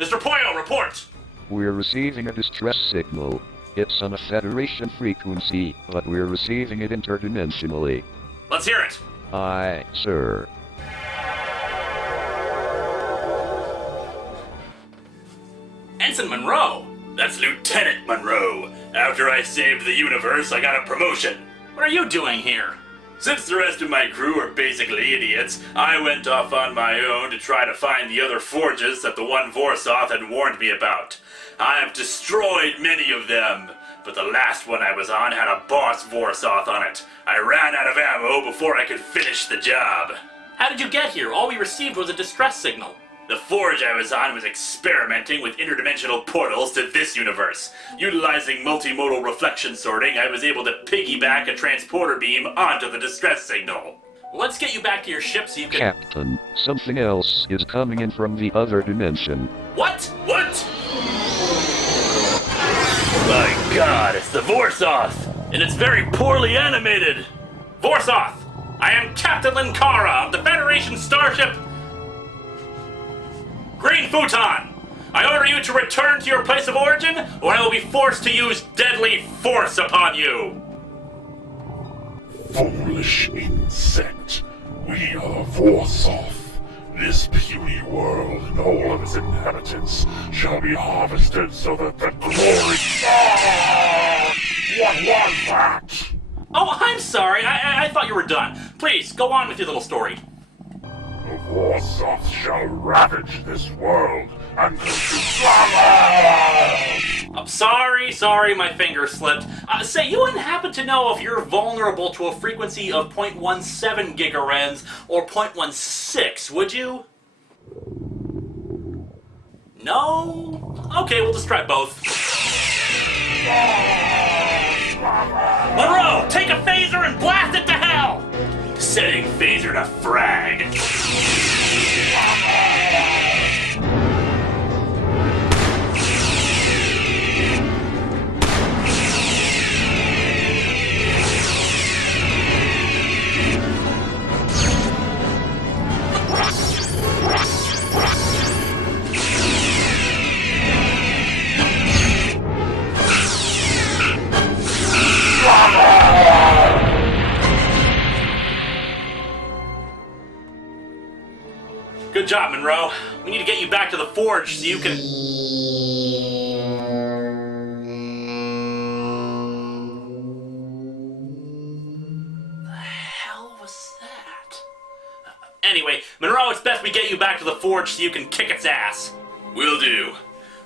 Mr. Poyo, report! We're receiving a distress signal. It's on a Federation frequency, but we're receiving it interdimensionally. Let's hear it! Aye, sir. Ensign Monroe! That's Lieutenant Monroe. After I saved the universe, I got a promotion. What are you doing here? Since the rest of my crew are basically idiots, I went off on my own to try to find the other forges that the one Vorsoth had warned me about. I have destroyed many of them, but the last one I was on had a boss Vorsoth on it. I ran out of ammo before I could finish the job. How did you get here? All we received was a distress signal. The forge I was on was experimenting with interdimensional portals to this universe. Utilizing multimodal reflection sorting, I was able to piggyback a transporter beam onto the distress signal. Let's get you back to your ship so you can... Captain, something else is coming in from the other dimension. What? What? My god, it's the Vorsoth! And it's very poorly animated! Vorsoth! I am Captain Linkara of the Federation starship... Green Futon! I order you to return to your place of origin, or I will be forced to use deadly force upon you! Foolish insect. We are Vorsoth. This puny world and all of its inhabitants shall be harvested so that the glory... What was that? Oh, I'm sorry. I thought you were done. Please, go on with your little story. The Vorsoth shall ravage this world and consume... I'm sorry, my finger slipped. Say, you wouldn't happen to know if you're vulnerable to a frequency of 0.17 gigarends or 0.16, would you? No? Okay, we'll just try both. Monroe, take a phaser and blast it to hell! Setting phaser to frag. Good job, Monroe. We need to get you back to the forge so you can... The hell was that? Anyway, Monroe, it's best we get you back to the forge so you can kick its ass. Will do.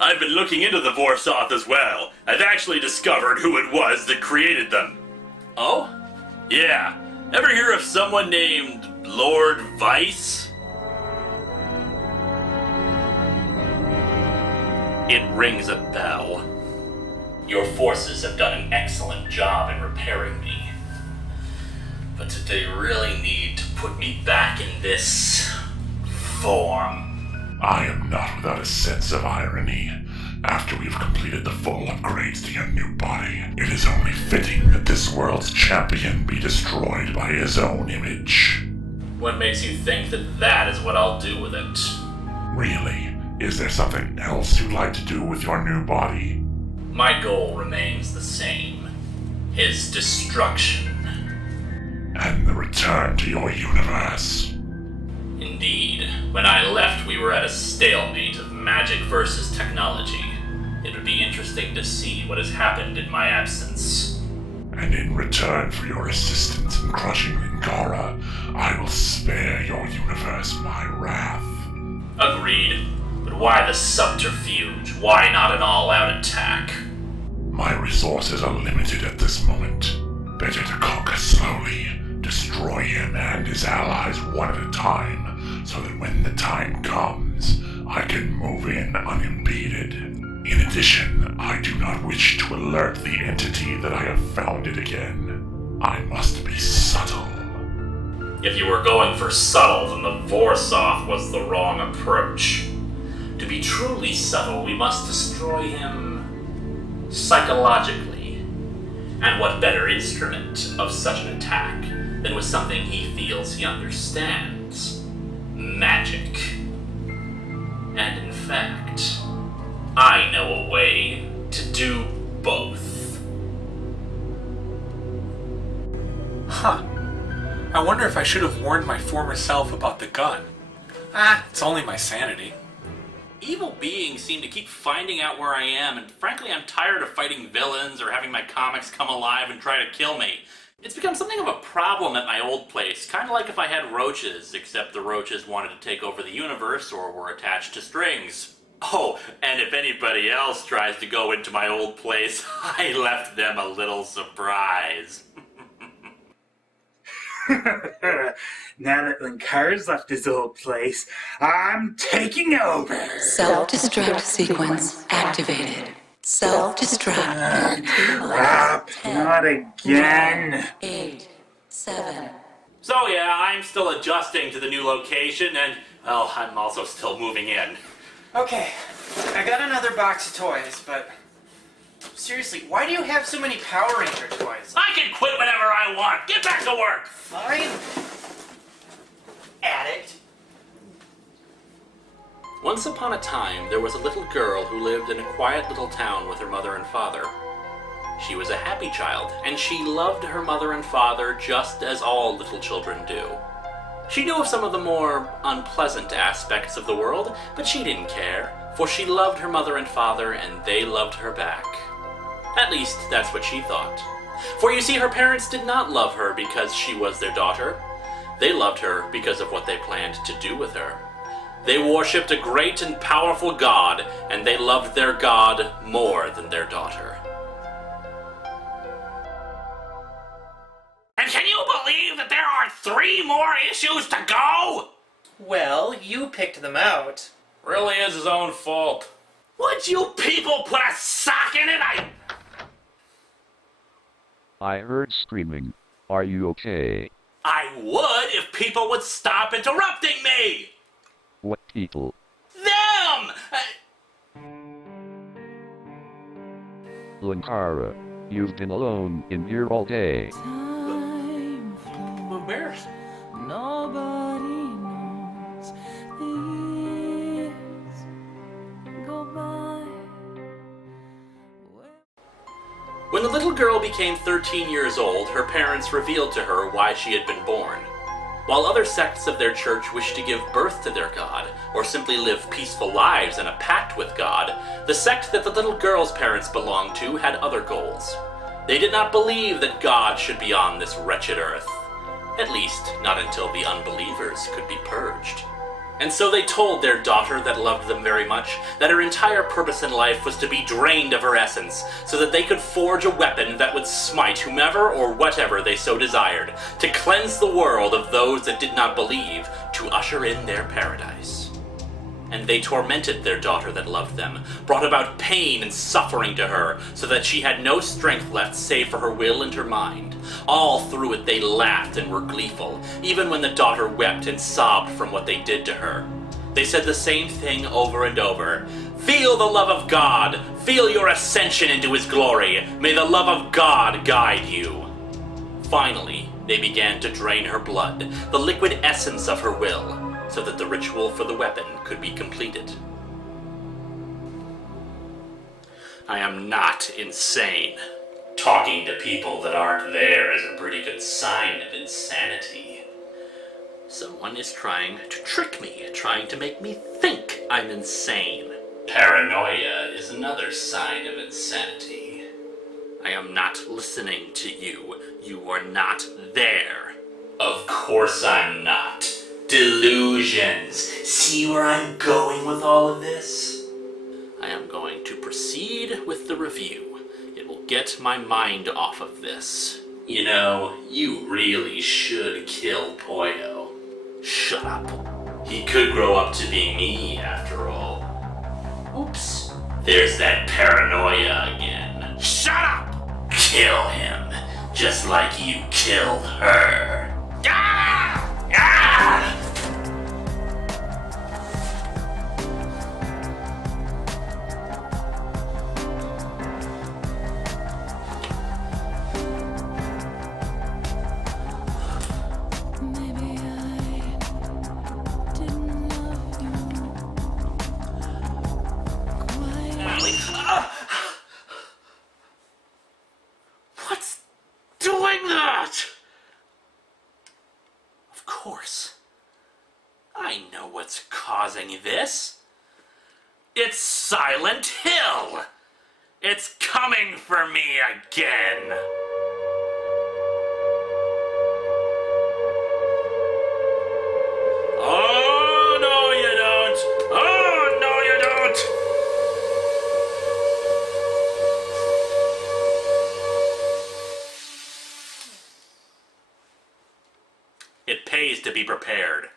I've been looking into the Vorsoth as well. I've actually discovered who it was that created them. Oh? Yeah. Ever hear of someone named Lord Vise? It rings a bell. Your forces have done an excellent job in repairing me. But did they really need to put me back in this form? I am not without a sense of irony. After we've completed the full upgrades to your new body, it is only fitting that this world's champion be destroyed by his own image. What makes you think that that is what I'll do with it? Really? Is there something else you'd like to do with your new body? My goal remains the same. His destruction. And the return to your universe. Indeed. When I left, we were at a stalemate of magic versus technology. It would be interesting to see what has happened in my absence. And in return for your assistance in crushing Linkara, I will spare your universe my wrath. Agreed. But why the subterfuge? Why not an all-out attack? My resources are limited at this moment. Better to conquer slowly, destroy him and his allies one at a time, so that when the time comes, I can move in unimpeded. In addition, I do not wish to alert the entity that I have founded again. I must be subtle. If you were going for subtle, then the Vorsoth was the wrong approach. To be truly subtle, we must destroy him psychologically. And what better instrument of such an attack than with something he feels he understands? Magic. And in fact, know a way to do both. Huh. I wonder if I should have warned my former self about the gun. It's only my sanity. Evil beings seem to keep finding out where I am, and frankly I'm tired of fighting villains or having my comics come alive and try to kill me. It's become something of a problem at my old place, kind of like if I had roaches, except the roaches wanted to take over the universe or were attached to strings. Oh, and if anybody else tries to go into my old place, I left them a little surprise. Now that Linkara's left his old place, I'm taking over! Self-destruct sequence activated. Self-destruct. Crap, not again! 8, 7. So yeah, I'm still adjusting to the new location, and, well, I'm also still moving in. Okay, I got another box of toys, but seriously, why do you have so many Power Ranger toys? I can quit whenever I want! Get back to work! Fine. Addict. Once upon a time, there was a little girl who lived in a quiet little town with her mother and father. She was a happy child, and she loved her mother and father just as all little children do. She knew of some of the more unpleasant aspects of the world, but she didn't care, for she loved her mother and father, and they loved her back. At least, that's what she thought. For you see, her parents did not love her because she was their daughter. They loved her because of what they planned to do with her. They worshipped a great and powerful god, and they loved their god more than their daughter. And can you believe that there are 3 more issues to go? Well, you picked them out. Really is his own fault. Would you people put a sock in it? I heard screaming. Are you okay? I would if people would stop interrupting me! What people? Them! Linkara, you've been alone in here all day. Where? Nobody knows this go by. When the little girl became 13 years old, her parents revealed to her why she had been born. While other sects of their church wished to give birth to their god, or simply live peaceful lives in a pact with God, the sect that the little girl's parents belonged to had other goals. They did not believe that God should be on this wretched earth. At least, not until the unbelievers could be purged. And so they told their daughter that loved them very much that her entire purpose in life was to be drained of her essence, so that they could forge a weapon that would smite whomever or whatever they so desired, to cleanse the world of those that did not believe, to usher in their paradise. And they tormented their daughter that loved them, brought about pain and suffering to her, so that she had no strength left save for her will and her mind. All through it they laughed and were gleeful, even when the daughter wept and sobbed from what they did to her. They said the same thing over and over. Feel the love of God! Feel your ascension into His glory! May the love of God guide you! Finally, they began to drain her blood, the liquid essence of her will, so that the ritual for the weapon could be completed. I am not insane. Talking to people that aren't there is a pretty good sign of insanity. Someone is trying to trick me, trying to make me think I'm insane. Paranoia is another sign of insanity. I am not listening to you. You are not there. Of course I'm not. Delusions. See where I'm going with all of this? I am going to proceed with the review. It will get my mind off of this. You know, you really should kill Poyo. Shut up. He could grow up to be me, after all. Oops. There's that paranoia again. Shut up! Kill him, just like you killed her. Ah! Ah! Maybe I didn't love you quite. causing this? It's Silent Hill! It's coming for me again! Oh, no you don't! Oh, no you don't! It pays to be prepared.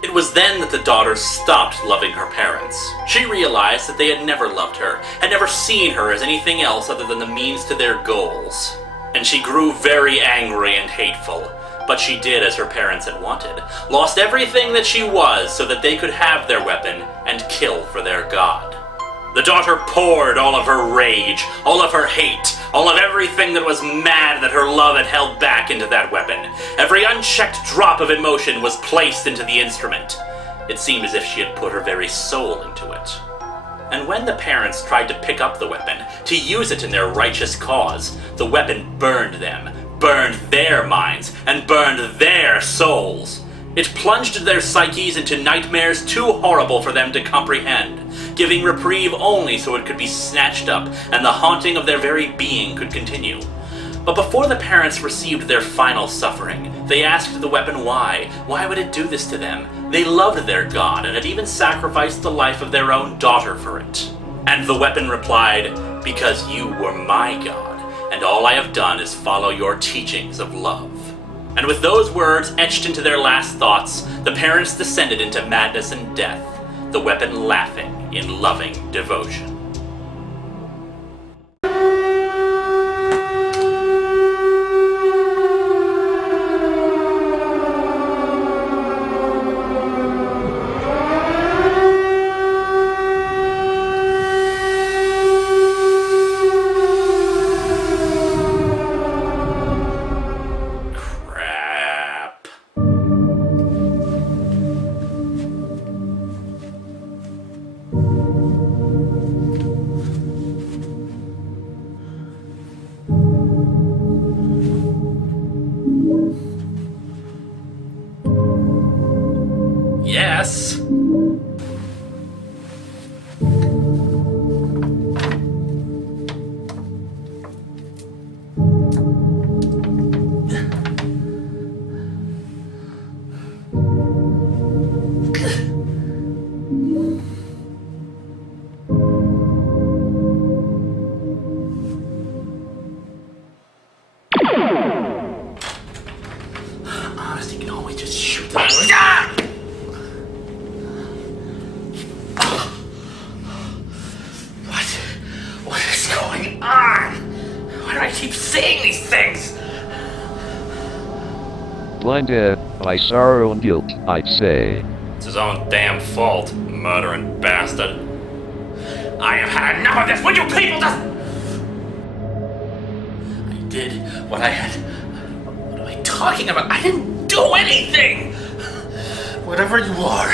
It was then that the daughter stopped loving her parents. She realized that they had never loved her, had never seen her as anything else other than the means to their goals. And she grew very angry and hateful. But she did as her parents had wanted, lost everything that she was so that they could have their weapon and kill for their god. The daughter poured all of her rage, all of her hate, all of everything that was mad that her love had held back into that weapon. Every unchecked drop of emotion was placed into the instrument. It seemed as if she had put her very soul into it. And when the parents tried to pick up the weapon, to use it in their righteous cause, the weapon burned them, burned their minds, and burned their souls. It plunged their psyches into nightmares too horrible for them to comprehend, giving reprieve only so it could be snatched up and the haunting of their very being could continue. But before the parents received their final suffering, they asked the weapon why. Why would it do this to them? They loved their god and had even sacrificed the life of their own daughter for it. And the weapon replied, "Because you were my god, and all I have done is follow your teachings of love." And with those words etched into their last thoughts, the parents descended into madness and death, the weapon laughing in loving devotion. Yes. Honestly, you can always just shoot them. Ah! What is going on? Why do I keep seeing these things? Blinded by sorrow and guilt, I'd say. It's his own damn fault, murdering bastard. I have had enough of this. Would you people just... I did what I had... What am I talking about? I didn't do anything! Whatever you are,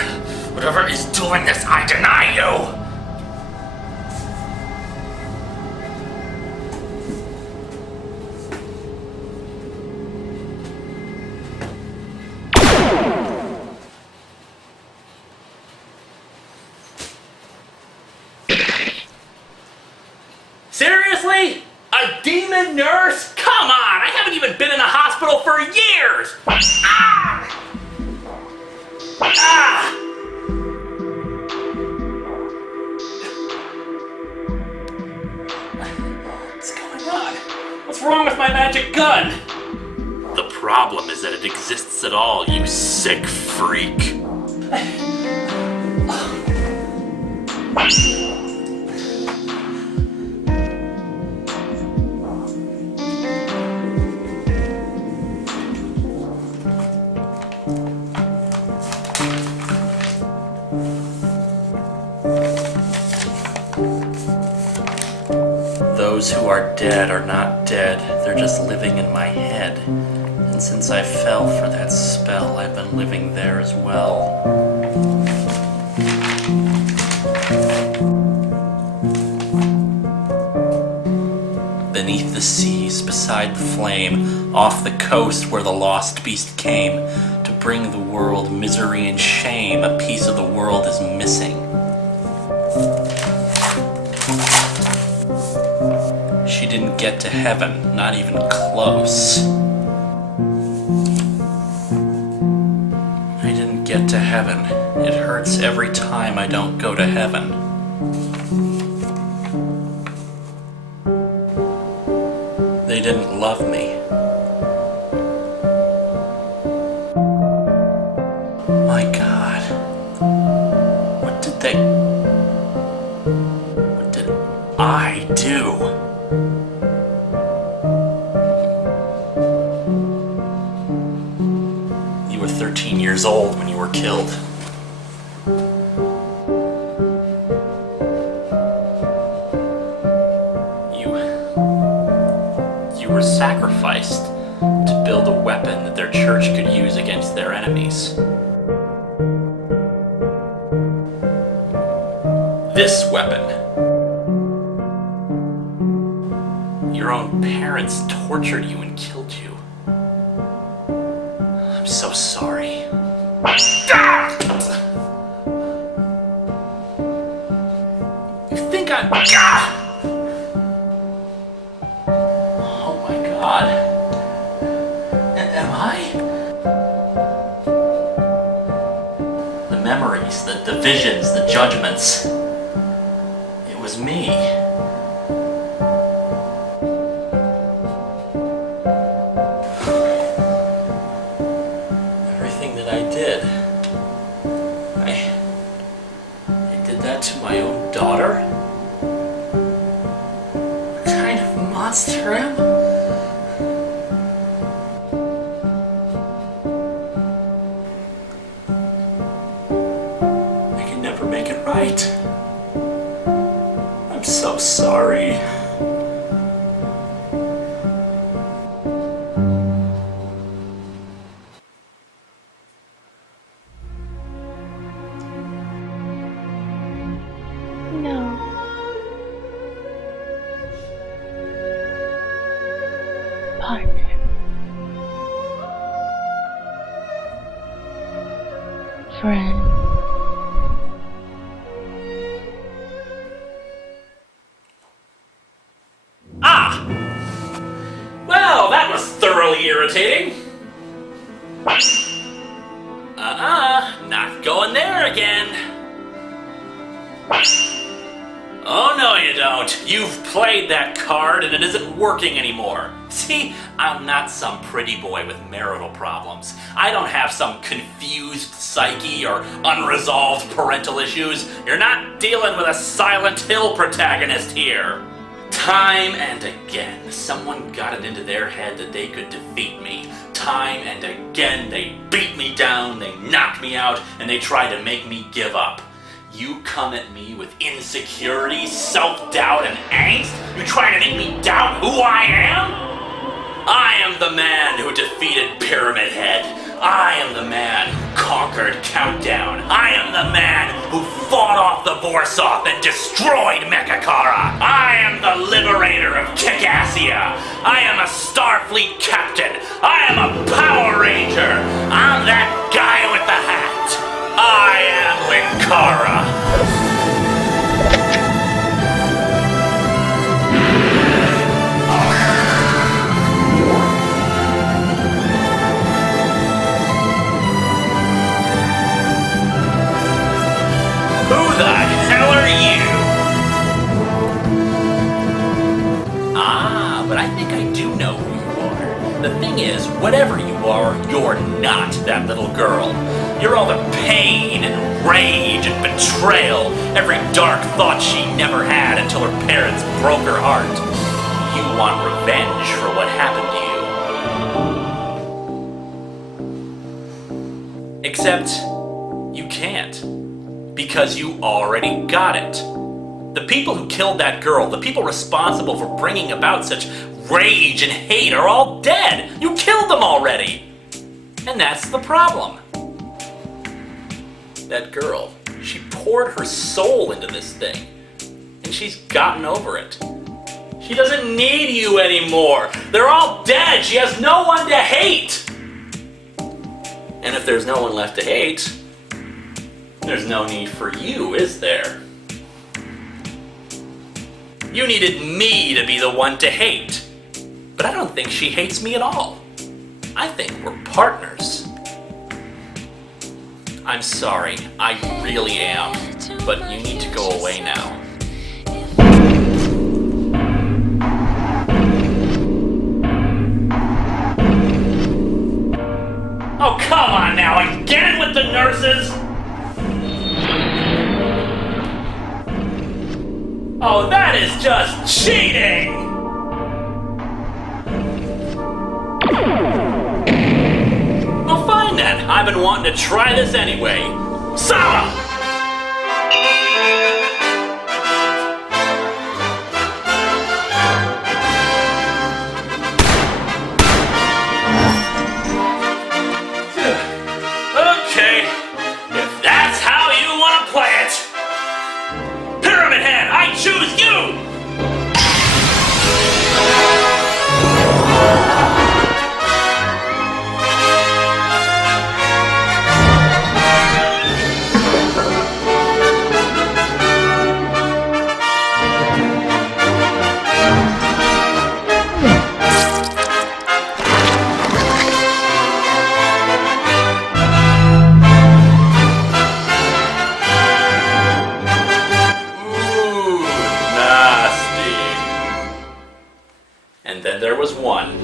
whatever is doing this, I deny you! Seriously? A demon nurse? Come on! I haven't even been in a hospital for years! Ah! Ah! What's going on? What's wrong with my magic gun? The problem is that it exists at all, you sick freak. Those who are dead are not dead, they're just living in my head. And since I fell for that spell, I've been living there as well. Beneath the seas, beside the flame, off the coast where the lost beast came, to bring the world misery and shame, a piece of the world is missing. She didn't get to heaven, not even close. I didn't get to heaven. It hurts every time I don't go to heaven. They didn't love me. My God. What did I do? You were 13 years old when you were killed. You were sacrificed to build a weapon that their church could use against their enemies. This weapon. Your own parents tortured you and killed you. I'm so sorry. You think I'm... Oh my God. Am I? The memories, the visions, the judgments. It was me. Everything that I did. I did that to my own daughter? What kind of monster am I? I can never make it right. I'm so sorry. No. Partner. Friend. Ah! Well, that was thoroughly irritating. Not going there again. Oh, no you don't. You've played that card and it isn't working anymore. See, I'm not some pretty boy with marital problems. I don't have some confused psyche or unresolved parental issues. You're not dealing with a Silent Hill protagonist here. Time and again, someone got it into their head that they could defeat me. Time and again, they beat me down, they knocked me out, and they tried to make me give up. You come at me with insecurity, self-doubt, and angst? You trying to make me doubt who I am? I am the man who defeated Pyramid Head. I am the man who conquered Countdown. I am the man who fought off the Borsov and destroyed Mechakara. I am the liberator of Kikassia. I am a Starfleet captain. I am a Power Ranger. I'm that guy with the hat. I am Linkara. Who the hell are you? Ah, but I think I do know who you are. The thing is, whatever you are, you're not that little girl. You're all the pain and rage and betrayal, every dark thought she never had until her parents broke her heart. You want revenge for what happened to you. Except, you can't. Because you already got it. The people who killed that girl, the people responsible for bringing about such rage and hate are all dead. You killed them already. And that's the problem. That girl, she poured her soul into this thing. And she's gotten over it. She doesn't need you anymore. They're all dead. She has no one to hate. And if there's no one left to hate, there's no need for you, is there? You needed me to be the one to hate. But I don't think she hates me at all. I think we're partners. I'm sorry, I really am. But you need to go away now. Oh, come on now, again with the nurses? Oh, that is just cheating! Well, fine then. I've been wanting to try this anyway. Sala! Okay, if that's how you want to play it. Pyramid Head, I choose you! And then there was one.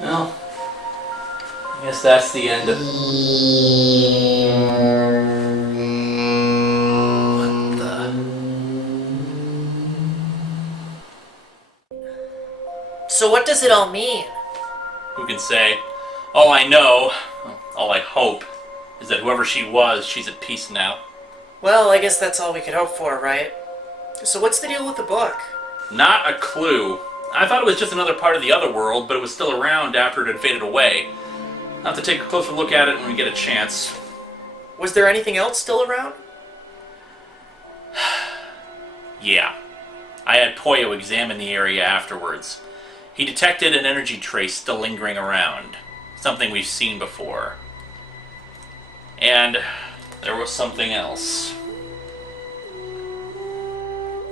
Well, I guess that's the end of... What the... So what does it all mean? Who can say? All I know, all I hope, is that whoever she was, she's at peace now. Well, I guess that's all we could hope for, right? So what's the deal with the book? Not a clue. I thought it was just another part of the other world, but it was still around after it had faded away. I'll have to take a closer look at it when we get a chance. Was there anything else still around? Yeah. I had Poyo examine the area afterwards. He detected an energy trace still lingering around. Something we've seen before. And there was something else.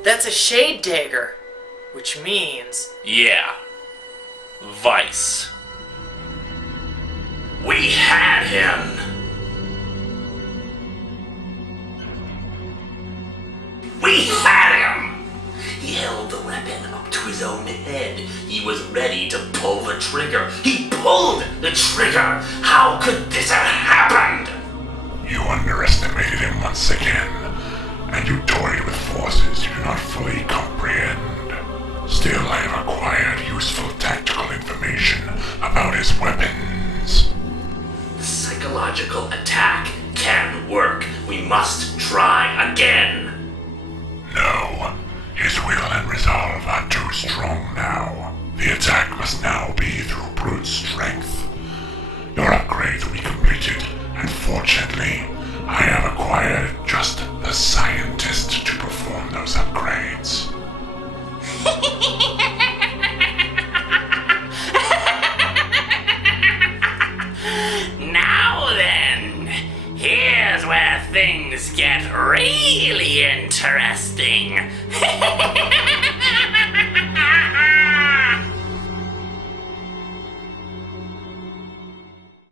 That's a shade dagger. Which means... Yeah. Vise. We had him! We had him! He held the weapon up to his own head. He was ready to pull the trigger. He pulled the trigger! How could this have happened? You underestimated him once again, and you toyed with forces you do not fully comprehend. Still, I have acquired useful tactical information about his weapons. The psychological attack can work. We must try again. No, his will and resolve are too strong now. The attack must now be through brute strength. Your upgrades will be completed, and fortunately, I have acquired just the scientist to perform those upgrades. Now then, here's where things get really interesting.